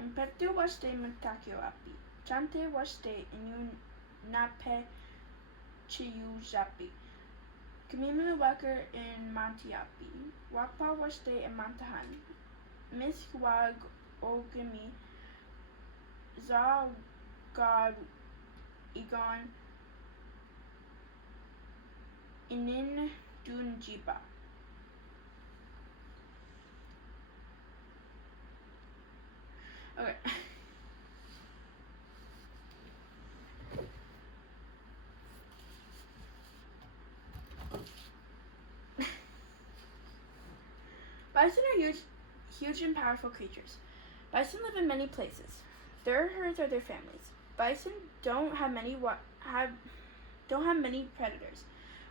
Imperte waste mutakio api. Chante waste inu nape chiujapi. Kimimila waker in mantiapi. Wakpa waste in mantahan. Miss wag ogami za god igon inin dunjiba. Okay. Bison are huge and powerful creatures. Bison live in many places. Their herds are their families. Bison don't have many predators,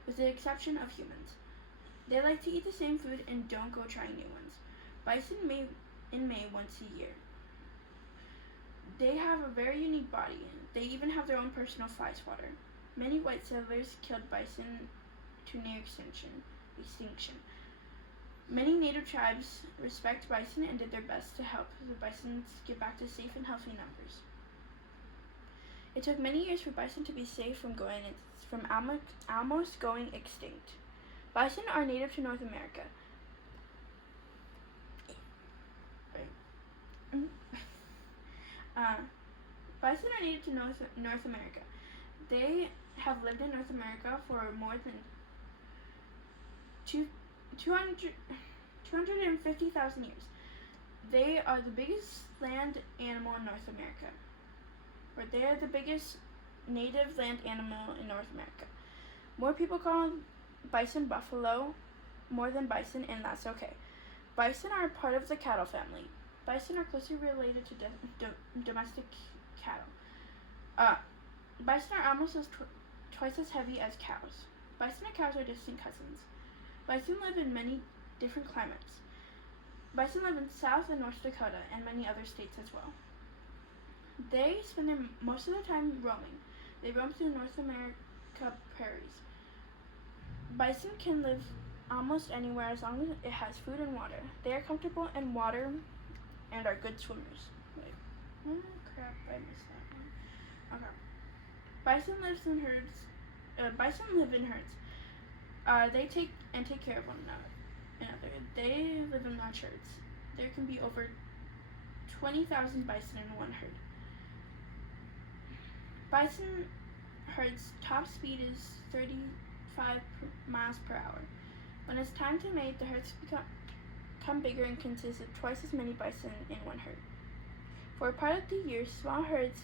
with the exception of humans. They like to eat the same food and don't go trying new ones. Bison mate in May once a year. They have a very unique body. They even have their own personal fly swatter. Many white settlers killed bison to near extinction. Many native tribes respect bison and did their best to help the bisons get back to safe and healthy numbers. It took many years for bison to be safe from almost going extinct. Bison are native to North America. Bison are native to North America. They have lived in North America for more than 250,000 years. They are the biggest land animal in North America. Or they are the biggest native land animal in North America. More people call bison buffalo more than bison, and that's okay. Bison are part of the cattle family. Bison are closely related to domestic cattle. Bison are almost twice as heavy as cows. Bison and cows are distant cousins. Bison live in many different climates. Bison live in South and North Dakota and many other states as well. They spend most of their time roaming. They roam through North America prairies. Bison can live almost anywhere as long as it has food and water. They are comfortable in water and are good swimmers. Wait, oh crap, I missed that one. Okay. Bison live in herds. They take care of one another. They live in large herds. There can be over 20,000 bison in one herd. Bison herds' top speed is 35 miles per hour. When it's time to mate, the herds become bigger and consist of twice as many bison in one herd. For a part of the year, small herds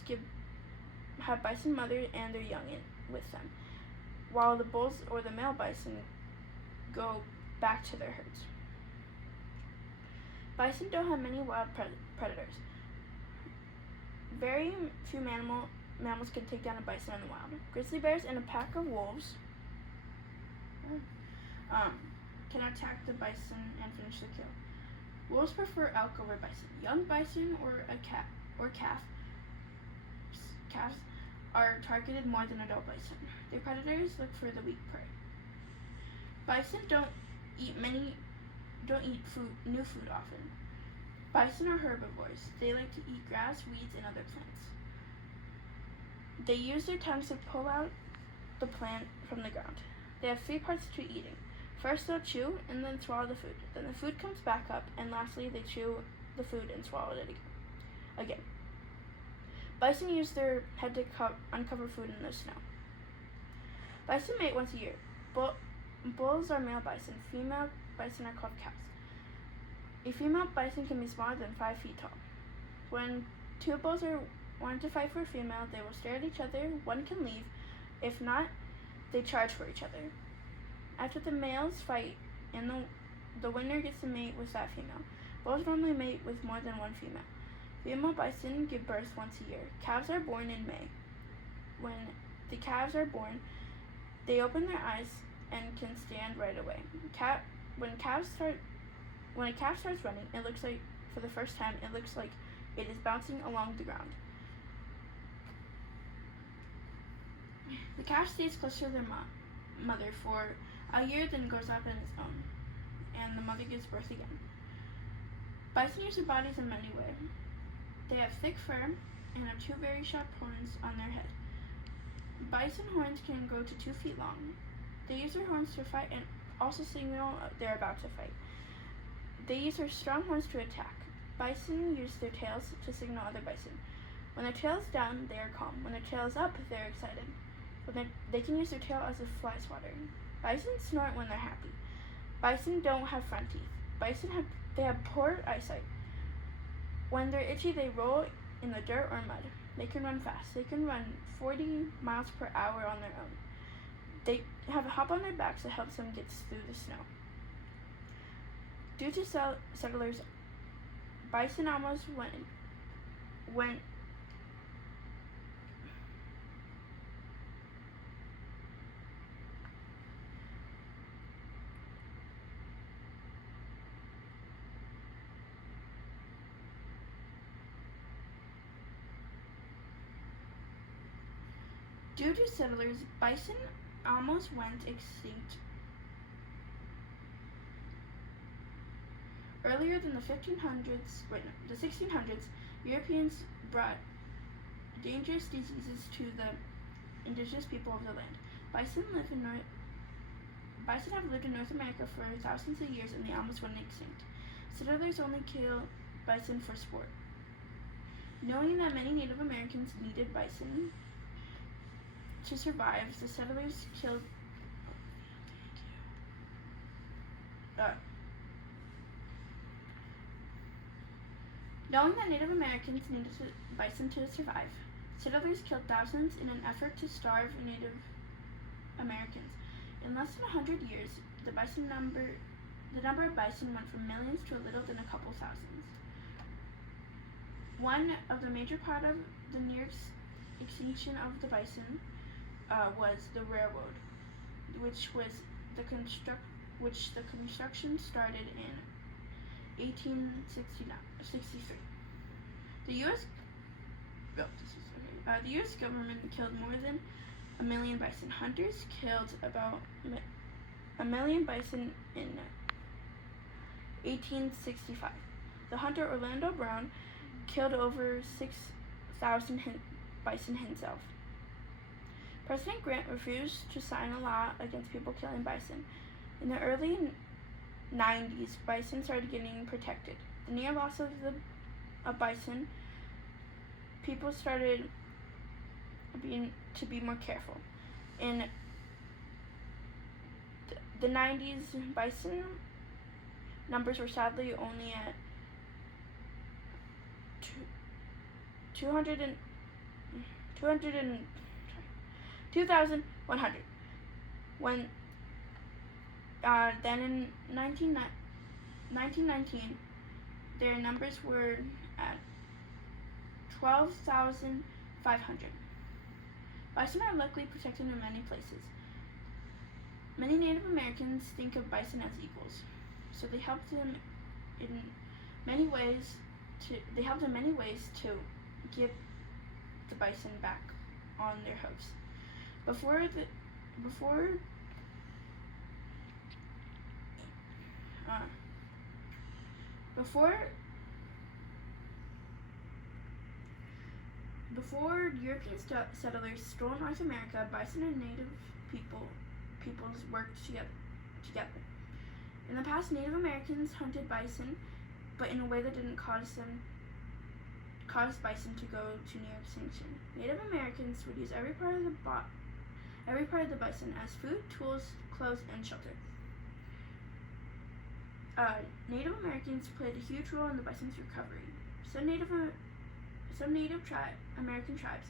have bison mothers and their young with them, while the bulls or the male bison go back to their herds. Bison don't have many wild predators. Very few mammals can take down a bison in the wild. Grizzly bears and a pack of wolves can attack the bison and finish the kill. Wolves prefer elk over bison. Young bison or calves are targeted more than adult bison. Their predators look for the weak prey. Bison don't eat new food often. Bison are herbivores. They like to eat grass, weeds, and other plants. They use their tongues to pull out the plant from the ground. They have 3 parts to eating. First, they'll chew and then swallow the food. Then the food comes back up, and lastly, they chew the food and swallow it again. Bison use their head to uncover food in the snow. Bison mate once a year. Bulls are male bison. Female bison are called calves. A female bison can be smaller than 5 feet tall. When 2 bulls are wanting to fight for a female, they will stare at each other. One can leave. If not, they charge for each other. After the males fight, and the winner gets to mate with that female. Bulls normally mate with more than one female. Female bison give birth once a year. Calves are born in May. When the calves are born, they open their eyes and can stand right away. When a calf starts running, it looks like it is bouncing along the ground. The calf stays close to their mother for a year, then goes up on its own, and the mother gives birth again. Bison use their bodies in many ways. They have thick fur and have two very sharp horns on their head. Bison horns can grow to 2 feet long. They use their horns to fight and also signal they're about to fight. They use their strong horns to attack. Bison use their tails to signal other bison. When their tail is down, they are calm. When their tail is up, they're excited. They can use their tail as a fly swatter. Bison snort when they're happy. Bison don't have front teeth. They have poor eyesight. When they're itchy, they roll in the dirt or mud. They can run fast. They can run 40 miles per hour on their own. They have a hop on their backs that helps them get through the snow. Due to settlers, bison almost went Due to settlers, bison almost went extinct earlier than the 1600s. Europeans brought dangerous diseases to the indigenous people of the land. Bison have lived in North America for thousands of years, and they almost went extinct. Settlers only kill bison for sport. Knowing that many Native Americans needed bison to survive, the settlers killed Knowing that Native Americans needed bison to survive, settlers killed thousands in an effort to starve Native Americans. In less than 100 years, the number of bison went from millions to a little than a couple thousands. One of the major part of the near extinction of the bison was the railroad, which the construction started in 1863. The U.S. government killed more than 1 million bison. Hunters killed about 1 million bison in 1865. The hunter Orlando Brown killed over 6,000 bison himself. President Grant refused to sign a law against people killing bison. In the early 90s, bison started getting protected. The near loss of bison, people started to be more careful. In the 90s, bison numbers were sadly only at 2,100. When then in 1919, their numbers were at 12,500. Bison are luckily protected in many places. Many Native Americans think of bison as equals, so they help them in many ways to get the bison back on their hooves. Before European settlers stole North America, bison and Native peoples worked together. In the past, Native Americans hunted bison, but in a way that didn't cause bison to go to near extinction. Native Americans would use every part of the bison as food, tools, clothes, and shelter. Native Americans played a huge role in the bison's recovery. Some Native American tribes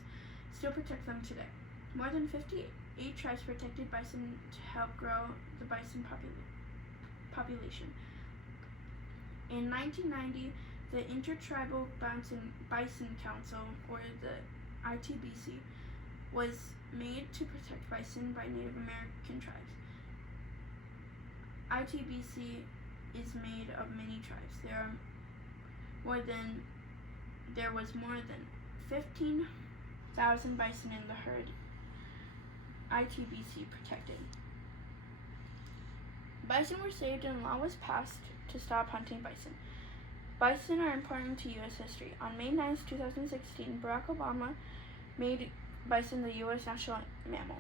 still protect them today. More than 58 tribes protected bison to help grow the bison population. In 1990, the Intertribal Bison Council, or the ITBC, was made to protect bison by Native American tribes. ITBC is made of many tribes. There was more than 15,000 bison in the herd ITBC protected. Bison were saved and a law was passed to stop hunting bison. Bison are important to U.S. history. On May 9, 2016, Barack Obama made bison the U.S. national mammal.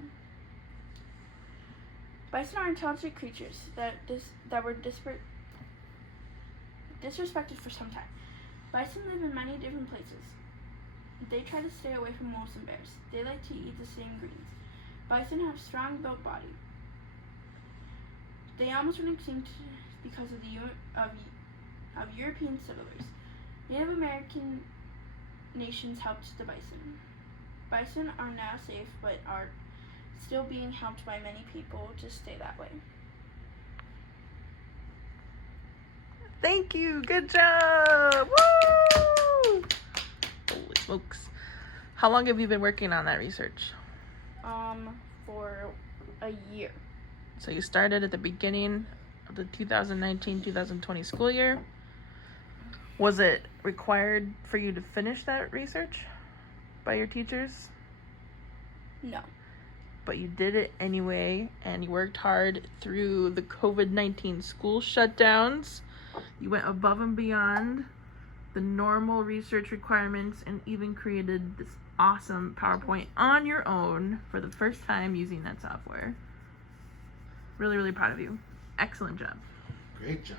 Bison are intelligent creatures that were disrespected for some time. Bison live in many different places. They try to stay away from wolves and bears. They like to eat the same greens. Bison have strong built body. They almost went extinct because of European settlers. Native American nations helped the bison. Bison are now safe, but are still being helped by many people to stay that way. Thank you. Good job. Woo! Holy smokes. How long have you been working on that research? For a year. So you started at the beginning of the 2019-2020 school year. Was it required for you to finish that research by your teachers? No. But you did it anyway, and you worked hard through the COVID-19 school shutdowns. You went above and beyond the normal research requirements and even created this awesome PowerPoint on your own for the first time using that software. Really, really proud of you. Excellent job. Great job.